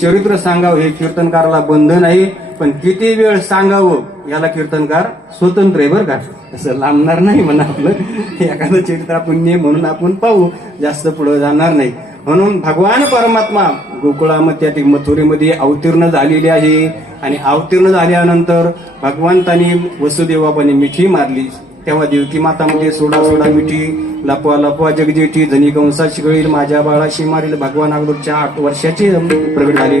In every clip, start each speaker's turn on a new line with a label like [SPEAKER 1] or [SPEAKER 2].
[SPEAKER 1] चरित्र सांगावं हे कीर्तनकाराला बंधन आहे पण किती वेळ सांगावं याला कीर्तनकार स्वतंत्र आहे बरं का? असं लांबणार नाही म्हणा आपलं. एखादं चरित्र आपण म्हणून आपण पाहू जास्त पुढे जाणार नाही. म्हणून भगवान परमात्मा गोकुळामध्ये त्या मथुरेमध्ये अवतीर्ण झालेली आहे. आणि अवतीर्ण झाल्यानंतर भगवंतानी वसुदेवापणे मिठी मारली. तेव्हा देवकी मातामध्ये सोडा सोडा मिठी लपवा लपवा जगजेठी धनी कंसाची गळील माझ्या बाळाशी मारील भगवान अगोदरच्या आठ वर्षाची प्रगट झाली.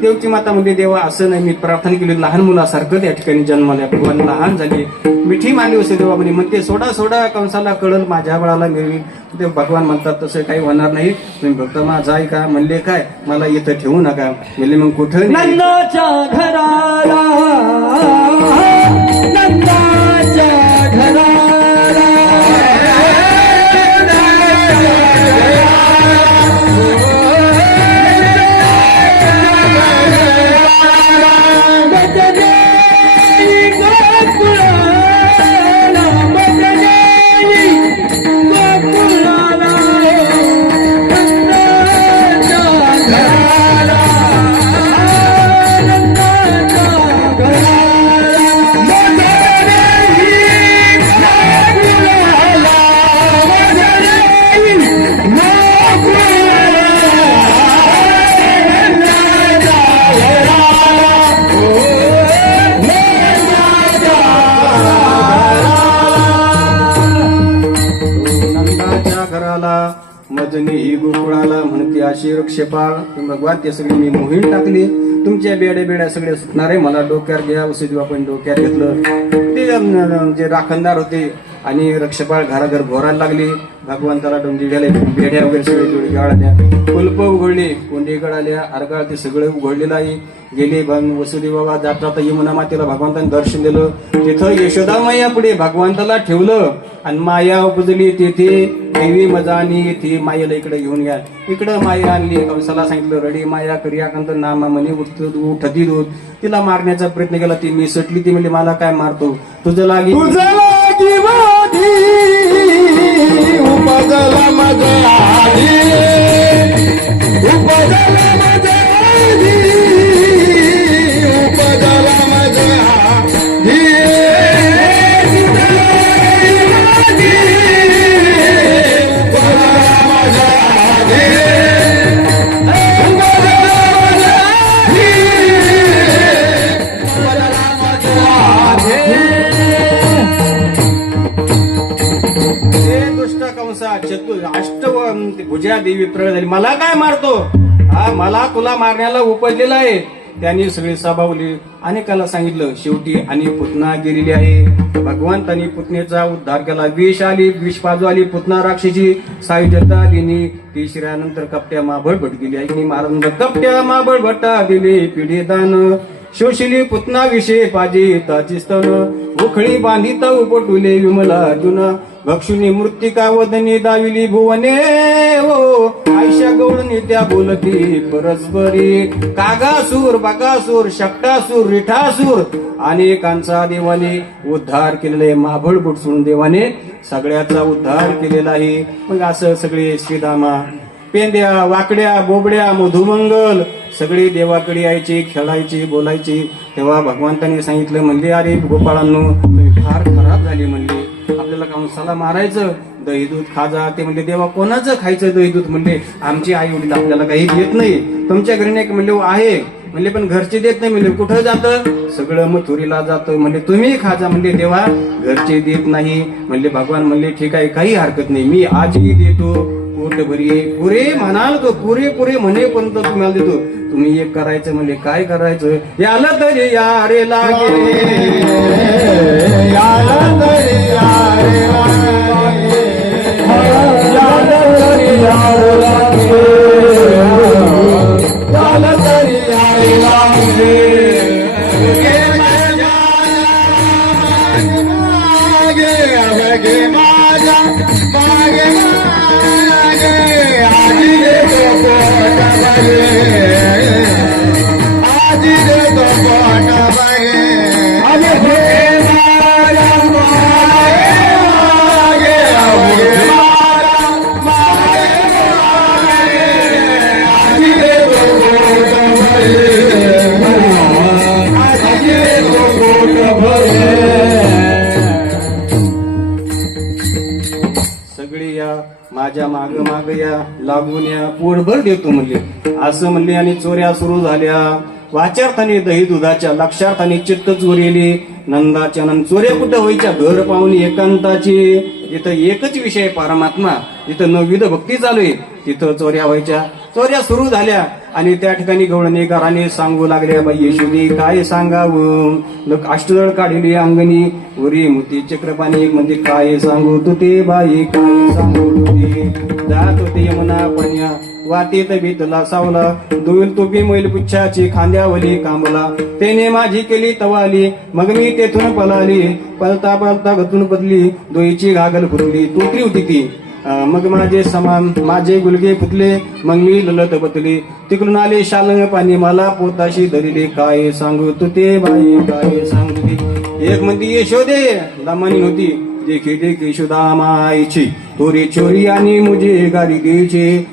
[SPEAKER 1] देवकी माता म्हणजे देवा असं नाही मी प्रार्थना केली लहान मुलासारखं त्या ठिकाणी जन्माला. भगवान लहान झाले. मिठी मानली असे देवा म्हणे म्हणते सोडा सोडा कंसाला कळल माझ्या बाळाला मिळवी. ते भगवान म्हणतात तसं काही होणार नाही. तुम्ही भक्त माझा आहे का म्हणले काय? मला इथं ठेवू नका. म्हणले मग कुठं
[SPEAKER 2] नंदाच्या घराला नंदाच्या
[SPEAKER 1] मजनी गुरुळाला गोकुळाला म्हणते अशी वृक्षपाळ भगवान ते सगळी मी मोहीम टाकली. तुमच्या बेड्या बेड्या सगळे सुटणार आहे. मला डोक्यावर घ्या वसुदेव आपण डोक्यात घेतलं. ते जे राखणदार होते आणि रक्षपाळ घराघर भोरायला लागली. भगवंताला डोंगी गेले बेड्या वगैरे सगळे जोडी गाळल्या. उघडली कोंडीकडे आल्या अर्गाळ ते सगळं उघडलेलं आहे गेले वसुदेव बाबा जात जाता यमुना मातेला भगवंताने दर्शन दिलं. तिथं यशोदा मैया पुढे भगवंताला ठेवलं. आणि माया उपजली तेथे देवी मजानी ती मायेला इकडे घेऊन घ्या. इकडं माया आणली कंसाला सांगितलं रडी माया करिया कंत नामा म्हणे उठत उठती दूध. तिला मारण्याचा प्रयत्न केला ती मी सटली ती म्हणजे मला काय मारतो? तुझं लागी
[SPEAKER 2] तुझं लागी वाधी उपजला माझे
[SPEAKER 1] तुझ्या देवी प्रगट झाली. मला काय मारतो? हा मला तुला मारण्याला उपजलेला आहे. त्यांनी सगळी सभावली अनेकाला सांगितलं शेवटी आणि पुतना गेलेली आहे. भगवंतांनी पुतनेचा उद्धार केला. विष आली विष बाजू आली पुतना राक्षसी. सायुजता दिनी तिसऱ्यानंतर कपट्या माभळ भट गेली ऐकणी महाराज कपट्या माभळ भट्टा दिले पिढी दान शोषिली पुतना विषय पाजी ताची स्तन. उखळी बांधिता उपटुले विमला अर्जुन भक्षुनी मृत्तिका वदनी दाविली भुवने हो आयशा गौडनी त्या बोलती परस्परी. कागासूर बगासूर शक्टासूर रिठासूर अनेकांचा देवाने उद्धार केलेले माभळ बुटसून देवाने सगळ्याचा उद्धार केलेला आहे. मग असं सगळे श्रीधामा पेंद्या वाकड्या बोबड्या मधुमंगल सगळी देवाकडे यायची खेळायची बोलायची. तेव्हा भगवंतांनी सांगितलं म्हणले अरे गोपाळांनो तुम्ही फार खराब झाली म्हणले. आपल्याला कंसाला मारायचं. दही दूध खाजा ते म्हणले देवा कोणाचं खायचं दही दूध? म्हणले आमची आई वडील आपल्याला काही देत नाही. तुमच्या घरी नाही म्हणले हो, आहे. म्हणले पण घरचे देत नाही. म्हणले कुठं जातं? सगळं मथुरीला जातं. म्हणले तुम्ही खाजा म्हणले देवा घरचे देत नाही. म्हणले भगवान म्हणले ठीक आहे काही हरकत नाही. मी आजही देतो. पोट भरी पुरे म्हणाल तो. पुरे पुरे म्हणेपर्यंत तुम्हाला देतो. तुम्ही एक करायचं म्हणले काय करायचं? याला तरी या रे लागे
[SPEAKER 2] याला तरी तरी
[SPEAKER 1] बाबून्या देतो म्हणले. असं म्हणले आणि चोऱ्या सुरू झाल्या. वाचार्थाने दही दुधाच्या लक्षार्थाने चित्त चोरेली. नंदाच्या नंद चोऱ्या कुठं व्हायच्या? घर पाहून एकांताची. इथं एकच विषय परमात्मा. इथं नवविध भक्ती चालू आहे. तिथं चोऱ्या व्हायच्या. चोऱ्या सुरू झाल्या. आणि त्या ठिकाणी गवळणी घराने सांगू लागल्या बाई येशुनी काय सांगावं? लोक अष्टदळ काढली अंगणी. उरी मुती चक्रपाणी म्हणजे काय सांगू? तू ते बाई काय सांगू? तुते जात होते यमुना पण्या. वाटेत बीतला सावला. दुईल तुपी मैल पुच्छाची खांद्यावली कांबला त्याने माझी केली तवाली. मग मी तेथून पलाली पलता पलता गतून बदली. दोईची घागल फुटली. तुटली होती ती. मग माझे समान माझे गुलगे फुटले मग मी ललत बतली तिकडून आले शालंग पाणी मला पोताशी धरिले. काय सांगू तू ते बाई काय सांगू ते? एक म्हणती यशोदे दामानी होती. देखे देखे यशोदा मायची तोरी चोरी आणि मुझे गाडी घ्यायची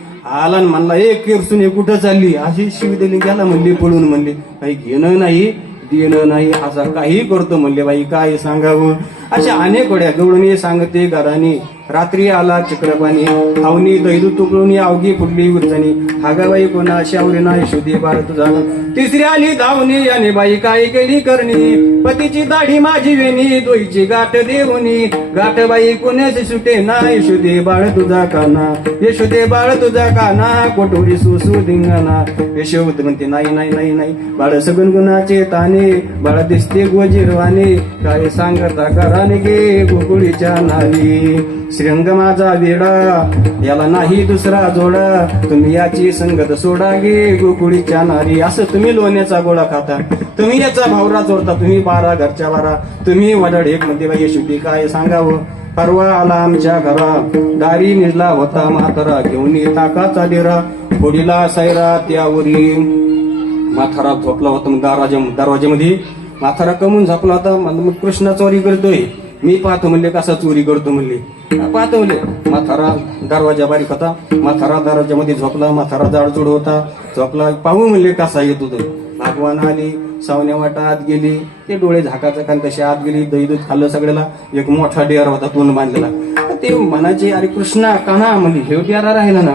[SPEAKER 1] आला म्हणला एक किरसून कुठं चालली? अशी शिवदेली गेला म्हणली पळून म्हणले काही घेणं नाही देणं नाही असा काही करतो म्हणले बाई काय सांगावं? अशा अनेक वड्या गवळणी सांगते घराणी रात्री आला चक्रपाणी. अवनी दैदू तुकडून अवघी फुटली उचणी हागाबाई कोणा शावरी नाही शुद्धी बाळ तुझा. तिसरी आली धावणी याने बाई काय केली करणी? पतीची दाढी माझी वेणी दोईची गाठ देऊनी. गाठ बाई कोणाचे सुटे नाही शुद्धे बाळ तुझा काना. यशोदे बाळ तुझा काना कोटोरी सुसू धिंगाणा. यशोद म्हणते नाही नाही नाही नाही. बाळ सगन गुणाचे ताने. बाळ दिसते गोजीरवाने काय सांगता करा गे गोकुळीच्या नावी. श्रंग माझा वेडा याला नाही दुसरा जोडा. तुम्ही याची संगत सोडा गे गोकुळीच्या नारी असं तुम्ही लोण्याचा गोळा खाता. तुम्ही याचा भावरा चोरता तुम्ही बारा घरच्या बारा तुम्ही वडड एक मध्ये बाई शुद्धी काय सांगावं? परवा आला आमच्या घरा. दारी निजला होता म्हातारा. घेऊन ताकाचा डेरा. होडीला सायरा त्यावरी म्हातारा झोपला होता मग दरवाजा दरवाज्यामध्ये. म्हातारा कमून झोपला होता. म्हणलं मग कृष्णा चोरी करतोय. मी पाहतो म्हणले कसा चोरी करतो म्हणले. पाहतो म्हणले. म्हातारा दरवाजा बारीक होता. म्हातारा दरवाजामध्ये झोपला. म्हातारा जाडजूड होता. झोपला. पाहू म्हणले कसा येत होतो. भगवान आली. सावण्या वाटा आत गेली. ते डोळे झाकाचा कान तशी आत गेली. दही दूध खाल्लं सगळ्याला. एक मोठा डेअर होता तोंड बांधलेला. ते म्हणाचे अरे कृष्णा काना म्हणजे हे डेअरा राहिला ना.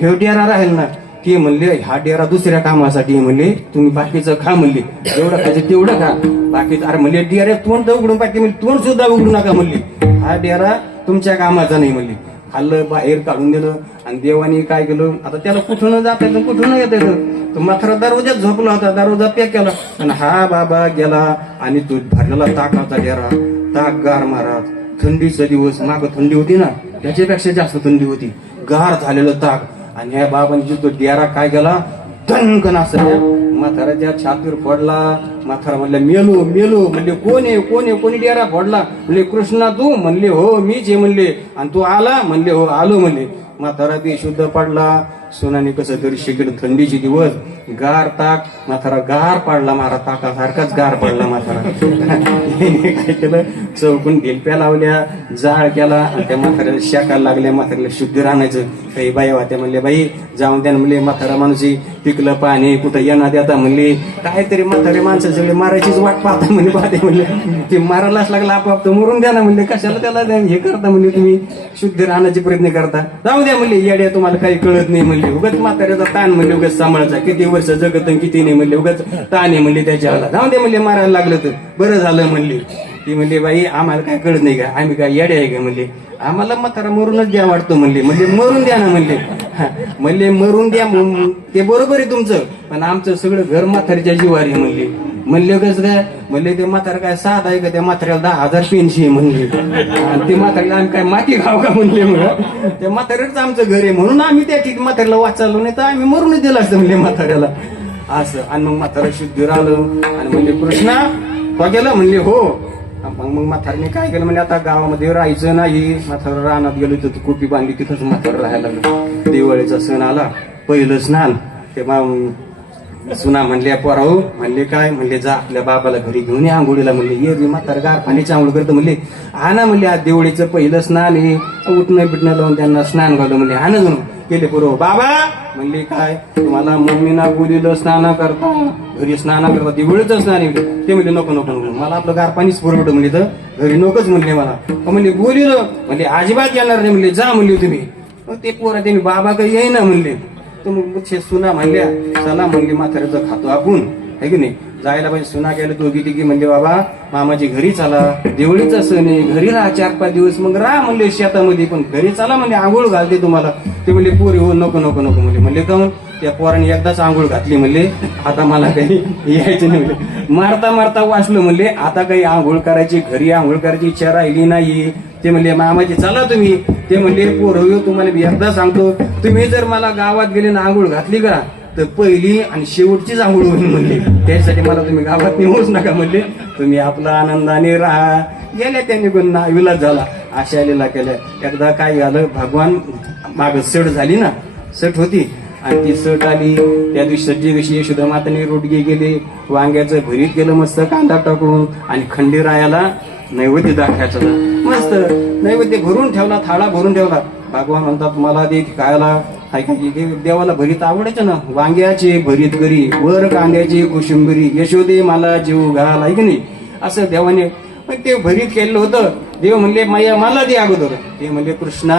[SPEAKER 1] हे डेअरा राहिला ना. ते म्हणले हा डेरा दुसऱ्या कामासाठी म्हणले. तुम्ही बाकीचं खा म्हणले. जेवढं खायचं तेवढं खा. बाकीचं अरे म्हणले डेरा तोंड उघडून बाकी म्हणले. तोंड सुद्धा उघडू नका म्हणले. हा डेरा तुमच्या कामाचा नाही म्हणले. खाल्लं बाहेर काढून दिलं. आणि देवाने काय केलं? आता त्याला कुठून जात येतं कुठून येत येतं तो मात्र दरवाजात झोपला होता दरवाजा पॅक केला. आणि हा बाबा गेला आणि तो भरलेला ताकाचा डेरा. ताक गार महाराज थंडीचा दिवस. माग थंडी होती ना? त्याच्यापेक्षा जास्त थंडी होती. गार झालेलं ताक. आणि ह्या बाबांची तो डेरा काय गेला दणकन असं. म्हाताऱ्याच्या छातीवर पडला. म्हातारा म्हणले मेलो मेलो. म्हणले कोण आहे कोण आहे? कोणी डेरा फोडला? म्हणले कृष्णा तू. म्हणले हो मीच आहे म्हणले. आणि तू आला? म्हणले हो आलो म्हणले. म्हातारा बी शुद्ध पडला. सोनाने कसं तरी शिकड थंडीचे दिवस गार ताक म्हातारा गार पाडला मारा ताकासारखाच गार पडला म्हातारा. काय केलं? चौकून ढिलप्या लावल्या जाळ केला आणि त्या म्हाताऱ्याला शाकाला लागल्या म्हाताऱ्याला शुद्ध राहण्याचं. काही बाई वाट्या म्हणले बाई जाऊन द्या म्हणले म्हातारा माणूसी पिकलं पाणी कुठं येणार देता म्हणले काहीतरी म्हातारे माणसं सगळे मारायचीच वाट पाहता म्हणले पाहते म्हणले. ते मारायलाच लागला आपोआप तर मरून द्या ना म्हणले. कशाला त्याला द्या? हे करता म्हणले तुम्ही. शुद्ध राहण्याचे प्रयत्न करता. जाऊ द्या म्हणले येड्या तुम्हाला काही कळत नाही म्हणले. उगाच म्हाताऱ्याचा ताण म्हणले उगाच सांभाळायचा. किती वर्ष जगत किती नाही म्हणले उगाच ताण आहे म्हणले त्याच्याला जाऊ दे म्हणले मारायला लागलं तर. बरं झालं म्हणले. ती म्हणले बाई आम्हाला काय कळत नाही का? आम्ही काय येडे आहे का? म्हणले. आम्हाला म्हातारा मरूनच द्या वाटतो म्हणले. म्हणजे मरून द्या ना म्हणले. हा, म्हणले मरून द्या ते बरोबर आहे तुमचं. पण आमचं सगळं घर म्हातारीच्या जीवारी म्हणले. म्हणले कसं काय म्हणले ते म्हातारं काय सात आहे का? त्या म्हाताऱ्याला दहा हजार पेन्शी आहे म्हणले. आणि ते म्हाताऱ्याला आम्ही काय माती खाव का म्हणले मग? त्या म्हाताऱ्याच आमचं घर आहे म्हणून आम्ही त्या ठिकाणी म्हाताऱ्याला वाचालो नाही तर आम्ही मरूनच दिलं असतं म्हणले म्हाताऱ्याला. असं. आणि मग म्हातारा शुद्ध राहिलं आणि म्हणले कृष्णा तो गेलं म्हणले हो. मग मग म्हातारने काय केलं? म्हणजे आता गावामध्ये राहायचं नाही. म्हातारा रानात गेलो तर कुटी बांधली तिथंच म्हातारा राहायला लागलं. दिवाळीचा सण आला. पहिलं स्नान. मग सुना म्हणले पोराहो म्हणले काय? म्हणले जा आपल्या बाबाला घरी घेऊन या आंघोळीला. म्हणले ये रे म्हातारा गार पाण्याची आंघोळ करतो. म्हणले हा ना म्हणले आज देवळीचं पहिलं स्नान हे उठणं बिटणं लावून त्यांना स्नान घालू म्हणले हा ना जणू गेले बरोबर बाबा म्हणले काय? तुम्हाला मम्मीना बोलिलं स्नान करता घरी स्नान करता देवळीचं स्नान आहे ते म्हणले नको नको नको मला आपलं गार पाणीच पुरवठं म्हणले तर घरी नकोच म्हणले मला. म्हणले बोलिलं म्हणले अजिबात येणार नाही म्हणले जा म्हणले तुम्ही. ते पोरा त्यांनी बाबा काही येईना म्हणले. तर सुना म्हणल्या चला म्हणले म्हाताऱ्याचं खातो आपण. है की नाही? जायला पाहिजे सुना गेलं दोघी तिघी म्हणले बाबा मामाजी घरी चला. देवळीचा सण आहे घरी राहा चार पाच दिवस मग राहा म्हणले शेतामध्ये पण घरी चला म्हणजे आंघोळ घालते तुम्हाला. ते म्हणले पोरी हो नको नको नको म्हणले. म्हणले काऊन? त्या पोराने एकदाच आंघोळ घातली म्हणले. आता मला काही यायचं नाही म्हणले. मारता मारता वाचलं म्हणले. आता काही आंघोळ करायची घरी आंघोळ करायची इच्छा राहिली नाही ते म्हणले मामाजी चला तुम्ही. ते म्हणले पोरं तुम्हाला मी एकदा सांगतो. तुम्ही जर मला गावात गेले ना आंघोळ घातली का तर पहिली आणि शेवटचीच आंघोळ होईल म्हणले. त्यासाठी मला तुम्ही गावात नेऊच नका म्हणले. तुम्ही आपला आनंदाने राहा. गेल्या त्यांनी पण ना विलास झाला. आशा आलेला केल्या. एकदा काय झालं भगवान माग सट झाली ना सट होती. आणि ती सट आली. त्या दिवशी सट्टी कशी यशोदा माताने रोडगे गेले. वांग्याचं भरीत गेलं मस्त कांदा टाकून. आणि खंडेरायाला नैवेद्य दाखवायचा मस्त नैवेद्य भरून ठेवला थाळा भरून ठेवला. भगवान म्हणतात मला दे खायला ऐकायची का दे- देवाला भरीत आवडायचं ना. वांग्याचे भरीत करी वर कांद्याची कोशिंबिरी. यशोदे मला जीव घाल. आहे की नाही? असं देवाने मग ते भरीत केलेलं होतं. देव म्हणले मैया मला दे अगोदर. ते म्हणले कृष्णा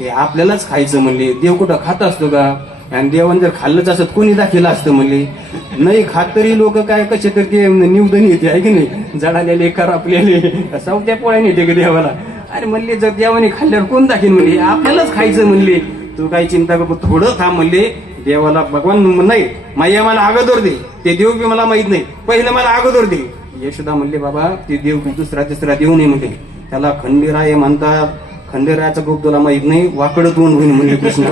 [SPEAKER 1] हे आपल्यालाच खायचं म्हणले. देव कुठं खात असतो का? आणि देवान जर खाल्लंच असत कोणी दाखिलं असतं म्हणले. नाही खात तरी लोक काय कसे तर ते निवदन येते. आहे की नाही? जळालेले करापलेले सावत्या पोळ्याने येते देवाला. अरे म्हणले जर देवाने खाल्ल्यावर कोण दाखीन म्हणले? आपल्यालाच खायचं म्हणले. तू काही चिंता करू थोडं थांब म्हणले. देवाला भगवान म्हण- नाही. माया मला अगोदर दे. ते देव बी मला माहीत नाही. पहिलं मला अगोदर दे. यशोदा म्हणले बाबा ते देव बी दुसरा तिसरा देव नाही म्हणले. त्याला खंडेराय म्हणतात. खंडेरायाचा गोप तुला माहीत नाही. वाकड तोंड होईल म्हणले कृष्ण.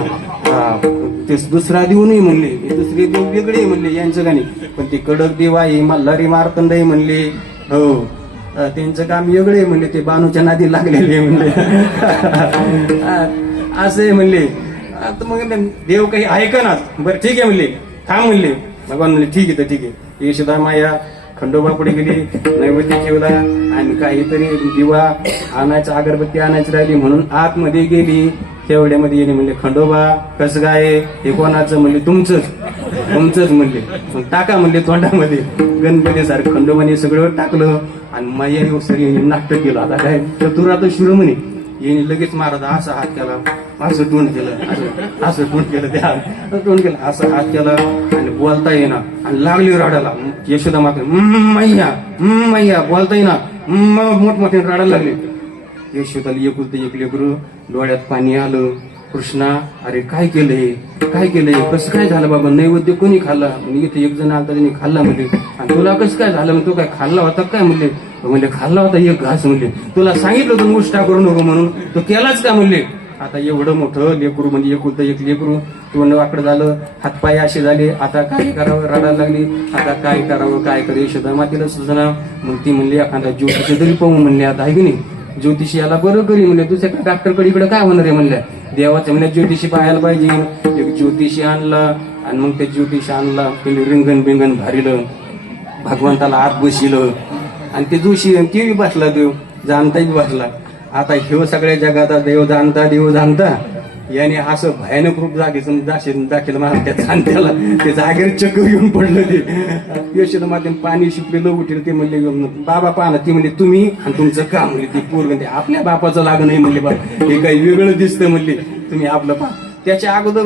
[SPEAKER 1] ते दुसरा देव नाही म्हणले. हे दुसरे देव वेगळे म्हणले यांचं गाणी. पण ते कडक देव आहे मल्हारी मार्तंड आहे म्हणले. हो. त्यांचं काम वेगळे आहे म्हणले ते बानूच्या नादी लागलेले म्हणले. असं आहे म्हणले. आता मग देव काही ऐकणार बरं ठीक आहे म्हणले. थांब म्हणले. भगवान म्हणले ठीक आहे तर ठीक आहे. यशोदा माया खंडोबा पुढे गेली नैवेद्य ठेवला आणि काहीतरी दिवा आणायचा अगरबत्ती आणायची राहिली म्हणून आतमध्ये गेली. तेवढ्यामध्ये येणे म्हणले खंडोबा कसं काय हे कोणाचं? म्हणले तुमचंच. तुमचंच म्हणले मग टाका म्हणले तोंडामध्ये. गणपती सारखं खंडोबाने सगळं टाकलं आणि माया सरी नाटक केलं. आता काय? चतुरात शिरोमणी. येणे लगेच महाराज असा हात केला असं तोंड केलं असं असं तोंड केलं त्या तोंड केलं असं हात केला आणि बोलता येईना. आणि लागली राडाला. यशोदा माता मैया मैया बोलता येईना. मोठमोठ्याने राडायला लागले. यशोदाला एकुलते एक लेकरू डोळ्यात पाणी आलं. कृष्णा अरे काय केलंय काय केलंय कसं काय झालं बाबा? नैवेद्य कोणी खाल्ला? म्हणजे इथे एक जण आता त्यांनी खाल्ला म्हणजे आणि तुला कसं काय झालं? तू काय खाल्ला होता काय म्हणले? म्हणले खाल्ला होता एक घास म्हणले. तुला सांगितलं होतं उष्टा करू नको म्हणून. तो केलाच का म्हणले? आता एवढं मोठं लेकरू म्हणजे एकुलतं एक लेकरू. तोंड वाकड झालं हातपाय असे झाले. आता काय करावं? रडायला लागली. आता काय करावं? काय करे यशोदा मातीला सुचना मग ती म्हणली एखादा ज्योतिष तरी पाहू म्हणले आता आहे की नाही? ज्योतिषी याला बरं करी म्हणले दुसऱ्या डॉक्टरकडे इकडे काय होणार आहे म्हणल्या? देवाचं म्हणजे ज्योतिषी पाहायला पाहिजे. एक ज्योतिषी आणला आणि मग ते ज्योतिष आणला त्याने रिंगण बिंगण भारिलं भगवंताला आत बसिलं आणि ते जोशी ते बसला देव जाणताही बसला. आता ह्यो सगळ्या जगात देव जाणता देव जाणता. याने असं भयानक रूप जागेचं दाखील दाखील मला त्या जाणत्याला ते जागेवर चक्कर येऊन पडलं ते. यशोदा माध्यम पाणी शिपलेलं उठेल ते म्हणले बाबा पाहना ते म्हणले तुम्ही आणि तुमचं काम. म्हणले ते पोरग ते आपल्या बापाचं लाग नाही म्हणले बाबा हे काही वेगळं दिसतं. म्हणले तुम्ही आपलं पा त्याच्या अगोदर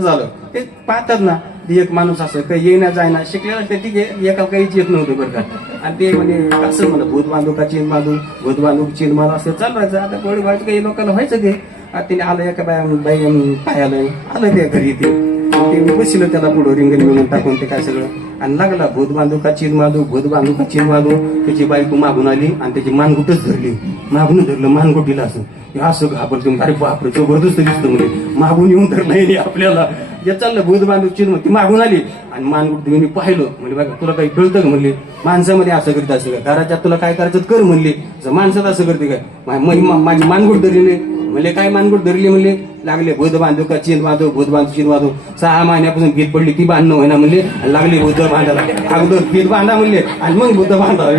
[SPEAKER 1] झालं. ते पाहतात ना एक माणूस असं काही येईना जायना शिकलेला ते ठीक आहे एका काहीच येत नव्हतं बरं का. आणि ते म्हणजे असं म्हणलं भूत बांधू का चीन बांधू भूत बांधू चीन बांधू असं चालवायचं आता गोळी काही लोकांना व्हायचं ते तिने आलं एका बाय बाई पायाला आलं. ते घरी ते. ते बसलं त्याला पुढं रिंगण बिंगण टाकून ते काय सगळं. आणि लागला भूत बांधू का चीन बांधू भूत बांधू का चीन बांधू. त्याची बायको मागून आली आणि त्याची मानगुटच धरली. मागून धरलं मानगुटीला असं. असं घाबरतो अरे बापरे जबरदस्त दिसतं म्हणजे मागून येऊन धरलं नाही आपल्याला. जे चाललं भूत बांधू चीन ती मागून आली. आणि मानगुट मी पाहिलं. म्हणजे बघा तुला काही कळतं का म्हणले? माणसामध्ये असं करत असं काय घराच्या तुला काय करायचं कर म्हणले. जर माणसात असं करते काय? मा- माझी मानगुट धरली नाही. म्हणले काय मानगुट धरली म्हणले लागले भूत बांधू का चीन बांधू भूत बांधू चीन बांधू. सहा महिन्यापासून गीत पडली ती बांधणं होईना म्हणले लागले भूत बांधायला अगोदर गीत बांधा म्हणले आणि मग भूत बांधा.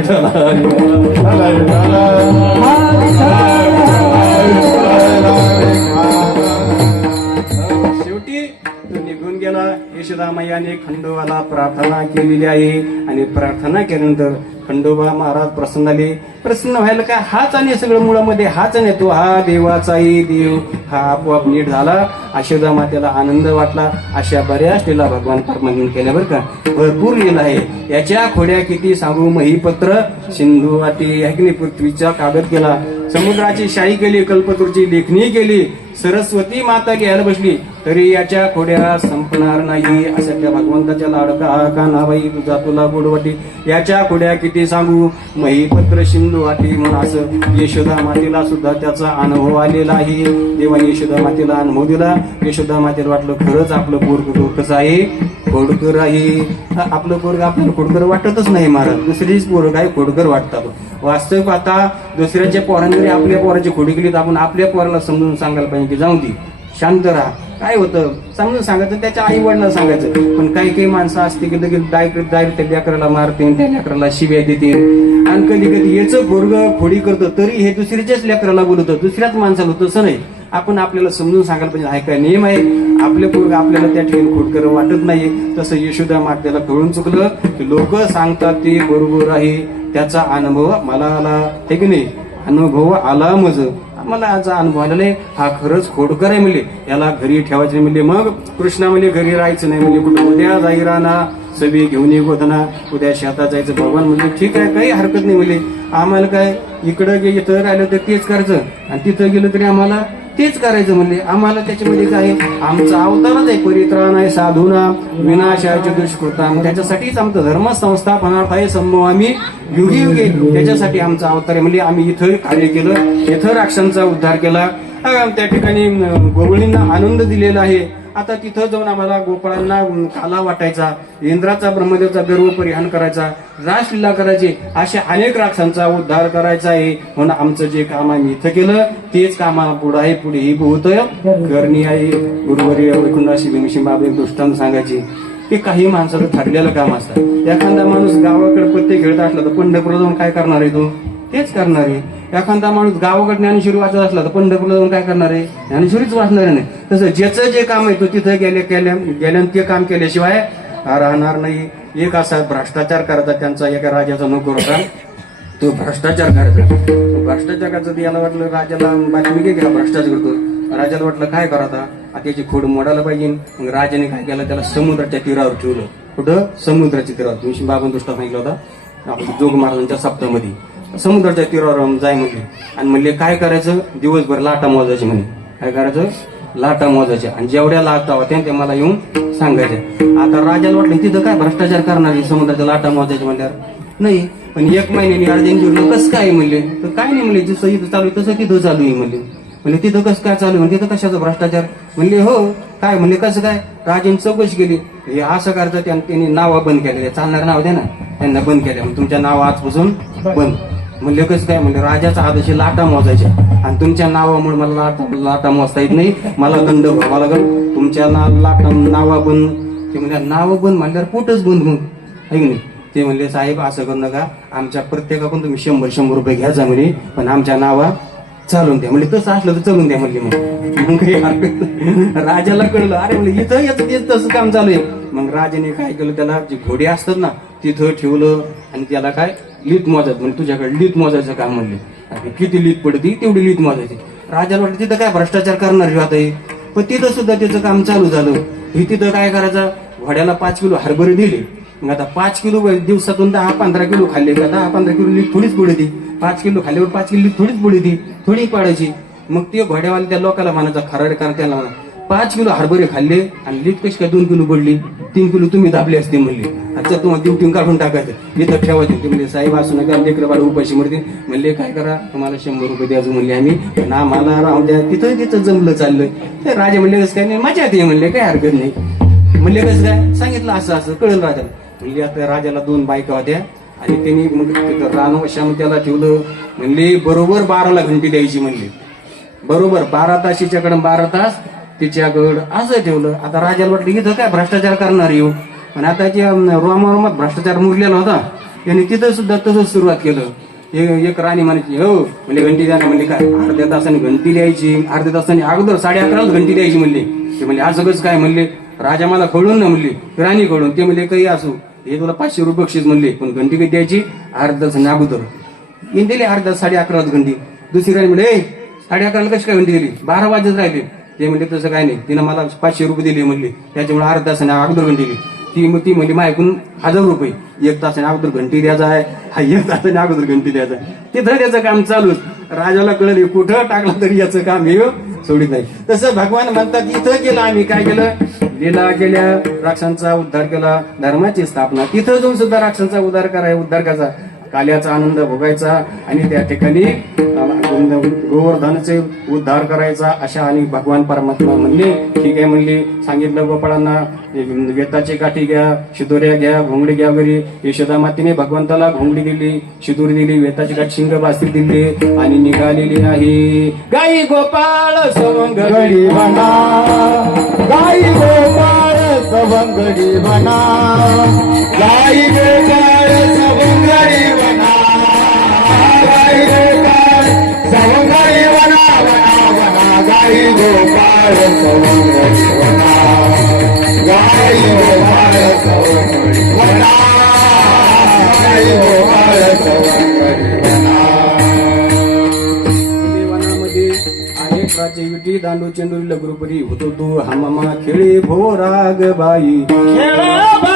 [SPEAKER 1] तो निघून गेला. यशोदामयाने खंडोबाला प्रार्थना केलेली आहे. आणि प्रार्थना केल्यानंतर खंडोबा महाराज प्रसन्न झाले. प्रसन्न व्हायला काय? हाच आणि सगळं मुळामध्ये हाच आणि तो हा देवाचाही देव. हा आपोआप नीट झाला. यशोदा मातेला आनंद वाटला. अशा बऱ्याच लीला भगवान परमानंद केल्या बरं का? भरपूर लीला आहे. याच्या खोड्या किती सांगू? महिपत्र सिंधू वाटी अग्नि पृथ्वीचा कागद केला. समुद्राची शाही केली कल्पतूरची लेखणी केली. सरस्वती माता घ्यायला बसली. तरी याच्या खोड्या संपणार नाही. अशा त्या भगवंताच्या लाडका कानाबाई तुझा तुला गोडवाटी. याच्या खोड्या किती सांगू? महीपत्र सिंधू वाटी म्हणून असं यशोदा मातेला सुद्धा त्याचा अनुभव आलेला आहे. देवाने यशोदा मातेला अनुभव दिला. यशोदा मातेला वाटलं खरंच आपलं पोरग डोकंच आहे. खोडकर आहे. आपलं पोरग आपल्याला खोडकर वाटतच नाही महाराज. दुसरीच पोरग आहे खोडकर वाटतात. वास्तविक आता दुसऱ्याच्या पोरांनी आपल्या पोराची खोडी केली तर आपण आपल्या पोराला समजून सांगायला पाहिजे की जाऊ दे शांत राहा. काय होतं? समजून सांगायचं त्याच्या आई वडिलांना सांगायचं. पण काही काही माणसं असते की लगेच डायरेक्ट डायरेक्ट त्या लेकराला मारते त्या लेकराला शिव्या देते आणि कधी कधी याचं पोरग खोडी करतं तरी हे दुसरीच्याच लेकराला बोलतं दुसऱ्याच माणसाला होतं तसं नाही. आपण आपल्याला समजून सांगायला पाहिजे हाय काय नियम आहे? आपले पोरग आपल्याला त्या ठिकाणी खोडकर वाटत नाही तसं यशोदा मातेला कळून चुकलं की लोक सांगतात ते बरोबर आहे. त्याचा अनुभव मला आला हे की नाही? अनुभव आला मज. मला याचा अनुभव आलेला आहे हा खरंच खोडकर आहे म्हणजे याला घरी ठेवायचे नाही मग कृष्णा म्हणजे घरी राहायचं नाही म्हणजे कुठं उद्या जाई राहणार? सगळी घेऊन ये होताना उद्या शेतात जायचं. भगवान म्हणजे ठीक आहे काही हरकत नाही म्हणजे आम्हाला काय इकडं गे इथं राहिलं तर तेच करायचं. आणि तिथं गेलं तरी आम्हाला तेच करायचं म्हणले. आम्हाला त्याच्यामध्ये काय आमचा अवतारच आहे परित्राण आहे साधूना विनाशाच्या दुष्कृताम त्याच्यासाठीच आमचं धर्मसंस्थापनार्थ आहे संभव आम्ही युगी युगे. त्याच्यासाठी आमचा अवतार आहे. म्हणजे आम्ही इथं कार्य केलं इथं राक्षांचा उद्धार केला. त्या ठिकाणी गोवळींना आनंद दिलेला आहे. आता तिथं जाऊन आम्हाला गोपाळांना काला वाटायचा इंद्राचा ब्रह्मदेवचा गर्व परिहान करायचा रासलीला करायची अशा अनेक राक्षांचा उद्धार करायचा आहे. म्हणून आमचं जे काम आम्ही इथं केलं तेच काम पुढं आहे पुढे ही होत. करणी आहे गुरुवारी वैकुंठाशी भीमशी बाबा एक दृष्टांत सांगायची. की काही माणसाचं ठरलेलं काम असतं. एखादा माणूस गावाकडे पत्ते खेळत असला तर पंढरपूरला जाऊन काय करणार आहे तो? तेच करणार आहे. एखादा माणूस गावाकडे ज्ञानेश्वरी वाचत असला तर पंढरपूरला जाऊन काय करणार आहे? ज्ञानेश्वरीच वाचणार नाही तसं ज्याचं जे काम आहे तो तिथं गेले गेल्या ते काम केल्याशिवाय राहणार नाही. एक असा भ्रष्टाचार करायचा त्यांचा एका राजाचा नोकर होता. तो भ्रष्टाचार करायचा. भ्रष्टाचार करायचा याला वाटलं राजाला बातमी काय केला भ्रष्टाचार करतो. राजाला वाटलं काय करा आता? त्याची खोड मोडायला पाहिजे. मग राजाने काय केलं? त्याला समुद्राच्या तीरावर ठेवलं. कुठं? समुद्राच्या तीरावर. तुम्ही बाबा दृष्टा सांगितलं होता. जोग महाराजांच्या सप्तामध्ये समुद्राच्या तीरावर जाय म्हणले आणि म्हणले काय करायचं? दिवसभर लाटा मोजायचे म्हणे. काय करायचं? लाटा मोजायच्या. आणि जेवढ्या लाटा होत्या ते मला येऊन सांगायच्या. आता राजाला वाटलं तिथं काय भ्रष्टाचार करणार समुद्राच्या लाटा मोजायच्या म्हणल्यावर? नाही पण एक महिन्याने अर्जंट कसं काय म्हणले? तर काय नाही म्हणले जसं इथं चालू तसं तिथं चालू आहे म्हणले. म्हणजे तिथं कसं काय चालू आहे? म्हणजे तिथं कशाचा भ्रष्टाचार? म्हणले हो काय? म्हणले कसं काय? राजाने चौकशी केली. हे असं करायचं त्यांनी नावा बंद केलेले चालणार नाव द्या ना. त्यांना बंद केल्या. मग तुमच्या नाव आजपासून बंद. म्हणले कसं काय? म्हणले राजाचा आदेश लाटा मोजायच्या. आणि तुमच्या नावामुळे मला लाटा लाटा मोजता येत नाही मला दंड भरावा लागल तुमच्या ना लाटा नावा बंद ते म्हणजे नावं बंद म्हणल्यावर पोटच बंद मग. है की नाही? ते म्हणले साहेब असं करू नका. आमच्या प्रत्येकाकडून तुम्ही शंभर शंभर रुपये घ्यायचा म्हणे पण आमच्या नावा चालून द्या. म्हणजे तसं असलं तर चालून द्या म्हणले मग. मग राजाला कळलं अरे म्हणजे इथं याचं तसं काम चालू आहे. मग राजाने काय केलं त्याला जे घोडे असतात ना तिथं ठेवलं आणि त्याला काय लीत मोजायचं म्हणजे तुझ्याकडे लीत मोजायचं काम म्हणले? आणि किती लीत पडती तेवढी लीत मोजायची. राजाला वाटलं तिथं काय भ्रष्टाचार करणार हे आता हे? पण तिथं सुद्धा त्याचं काम चालू झालं. हे तिथं काय करायचं? घोड्याला पाच किलो हरभरे दिले. मग आता पाच किलो दिवसातून दहा पंधरा किलो खाल्ले का? दहा पंधरा किलो लीट थोडीच पुढे ती पाच किलो खाल्ल्यावर पाच किलो लीट थोडीच पुढे ती थोडी पाडायची. मग ते घोड्यावाले त्या लोकाला म्हणायचा खराडे कारण त्याला म्हणा. पाच किलो हरभरे खाल्ले आणि लीट कशी काय दोन किलो पडली? तीन किलो तुम्ही दाबले असते म्हणले. आता तुम्हाला ड्युटी काढून टाकायचं. इथं ठेवायचं ते म्हणले साहेब असू नका लेकर बाळ उपाशी मरते. म्हणले काय करा तुम्हाला शंभर रुपये द्यायचं म्हणले आम्ही. ना मला राहू द्या तिथं तिथं जमलं चाललंय. ते राजे म्हणले कसं काय नाही मजा येते म्हणले काय हरकत नाही. म्हणले कसं काय? सांगितलं असं असं कळलं राजाला. म्हणले आता राजाला दोन बायका होत्या आणि त्यांनी मग तिथं रानवशामध्ये त्याला ठेवलं. म्हणले बरोबर बाराला घंटी द्यायची म्हणले. बरोबर बारा तास बारा तास तिच्याकडं असं ठेवलं. आता राजाला वाटलं इथं काय भ्रष्टाचार करणार येऊ? पण आता त्या रोमारोमात भ्रष्टाचार मुरलेला होता त्यांनी तिथं सुद्धा तसंच सुरुवात केलं. एक एक राणी म्हणायची हो म्हणजे घंटी द्या म्हणजे काय? अर्ध्या तासाने घंटी द्यायची अर्ध्या तासाने अगोदर साडे अकराच घंटी द्यायची म्हणले. ते म्हणजे असं कसं काय? म्हणले
[SPEAKER 2] राजा मला खळून ना म्हणली राणी खळून ते म्हणले काही असू. हे तुला पाचशे रुपये बक्षीस म्हणले पण घंटी कधी द्यायची? अर्धा तासाने अगोदर. येऊन दिली अर्धा साडे अकरा घंटी. दुसरी राणी म्हणजे साडे अकराला कशी काय घंटी दिली? बारा वाजत राहिले. ते म्हणले तसं काय नाही. तिनं मला पाचशे रुपये दिले म्हणले. त्याच्यामुळे अर्धा तासाने अगोदर घंटी दिली. ती मग ती म्हणजे माझ्याकडून हजार रुपये. एक तासाने अगोदर घंटी द्यायचा आहे. हा एक तासाने अगोदर घंटी द्यायचा आहे. तिथं त्याचं काम चालूच. राजाला कळलं कुठं टाकलं तरी याचं काम हे सोडित नाही. तसं भगवान म्हणतात इथं केलं आम्ही. काय केलं? लीला केल्या राक्षांचा उद्धार केला धर्माची स्थापना. तिथं जाऊन सुद्धा राक्षांचा उद्धार कराय उद्धार करायचा काल्याचा आनंद भोगायचा आणि त्या ठिकाणी अं, गोवर्धनाचे उद्धार करायचा अशा आणि भगवान परमात्मा म्हणले. ठीक आहे म्हणले. सांगितलं गोपाळांना वेताची काठी घ्या शिदोऱ्या घ्या घोंगडी घ्या वगैरे यशोदा मातीने भगवंताला घोंगडी दिली शिदोरी दिली वेताची काठी शिंग बासरी दिली आणि निघालेली नाही गाई गोपाळ सवंगडी
[SPEAKER 1] म्हणा गाई गोपाळ सवंगडी म्हणा गाई गोपाळ सवंगडी गोपाळ सवंगडी म्हणा म्हणा गाई गोपाळ गाई गोपाळ गाई गोपाळ
[SPEAKER 2] देवानामध्ये अनेक राज्य विटी दांडू चेंडू लग्रुपरी होतो तू हमामा खेळे भो राग बाई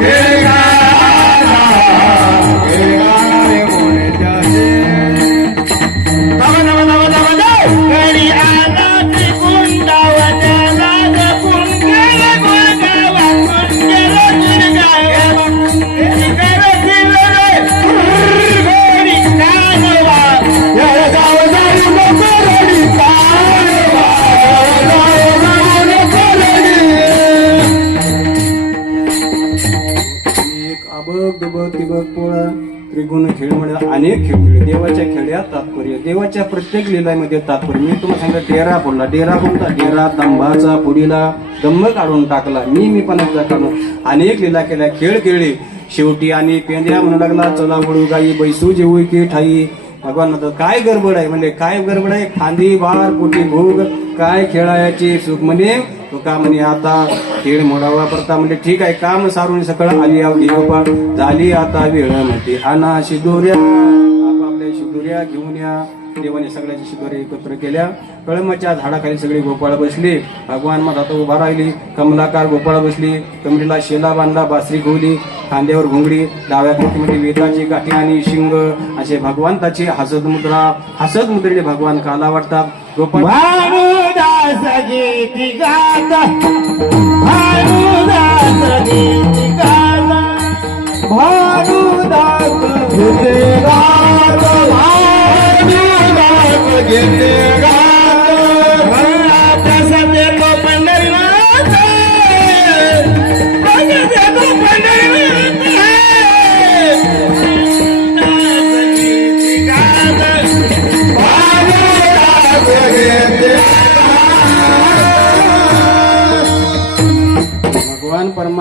[SPEAKER 3] घरी
[SPEAKER 2] अनेक खेळ देवाच्या खेळ्यात तात्पर्य. देवाच्या प्रत्येक लिलामध्ये तात्पर्य. मी तुम्हाला सांगा डेरा फोडला. डेरा कोणता? डेरा दंभाचा पुडीला दंभ काढून टाकला. मी मी पण काढून अनेक लिला केल्या खेळ खेळले. शेवटी आणि पेंद्या म्हणू लागला चला वळू गाई बैसू जेवू की ठाई.
[SPEAKER 1] भगवान म्हणतो काय गडबड आहे? म्हणजे काय गडबड आहे? खांदी बार पोटी भोग. काय खेळायचे सुख? म्हणे तो का म्हणे आता खेळ मोडावा परता म्हणजे ठीक आहे काम सारून सकाळ आली आवडी गोपाळ झाली आता वेळ म्हणते आना शिदोऱ्या. आपापल्या शिदोऱ्या घेऊन या. देवाने सगळ्याच्या शिदोऱ्या एकत्र केल्या. कळमच्या झाडाखाली सगळे गोपाळ बसले. भगवान मग आता उभा राहिली. कमलाकार गोपाळ बसली. कमरीला शेला बांधला बासरी घोली खांद्यावर घोंगडी डाव्या कोटीमध्ये वेदाची गाठी आणि शिंग. असे भगवंताची हसत मुद्रा. हसत मुद्रेने भगवान काला वाटतात. गोपाळ
[SPEAKER 3] सगीती गीती गाता भानुदास गीती गाता
[SPEAKER 2] भानुदास घेते गात भानुदास घेते गात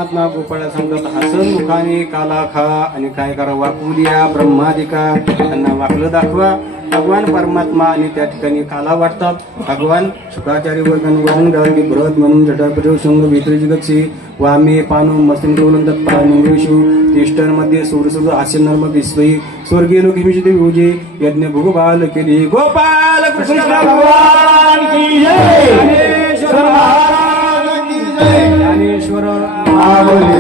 [SPEAKER 1] परमात्मा गोपाळा सांगत हसन मुखाने काला खा आणि काय करा वाकुलिया ब्रह्मादिका. त्यांना वाकलं दाखवा. भगवान परमात्मा आणि त्या ठिकाणी काला वाटतात. भगवान शुक्राचार्य वर्गन वरून गावी बृहत म्हणून जटापटी संघ वित्री जगतसी वामे पानु मस्तिन डोलन दत्ताशु तिष्ठरमध्ये सूरसुद हास्य नर्म विस्वयी स्वर्गीय लोकिमीची देवी यज्ञ भोगबाल केली. गोपाल कृष्ण भगवान की जय! महाराज की जय ज्ञानेश्वर
[SPEAKER 2] आवली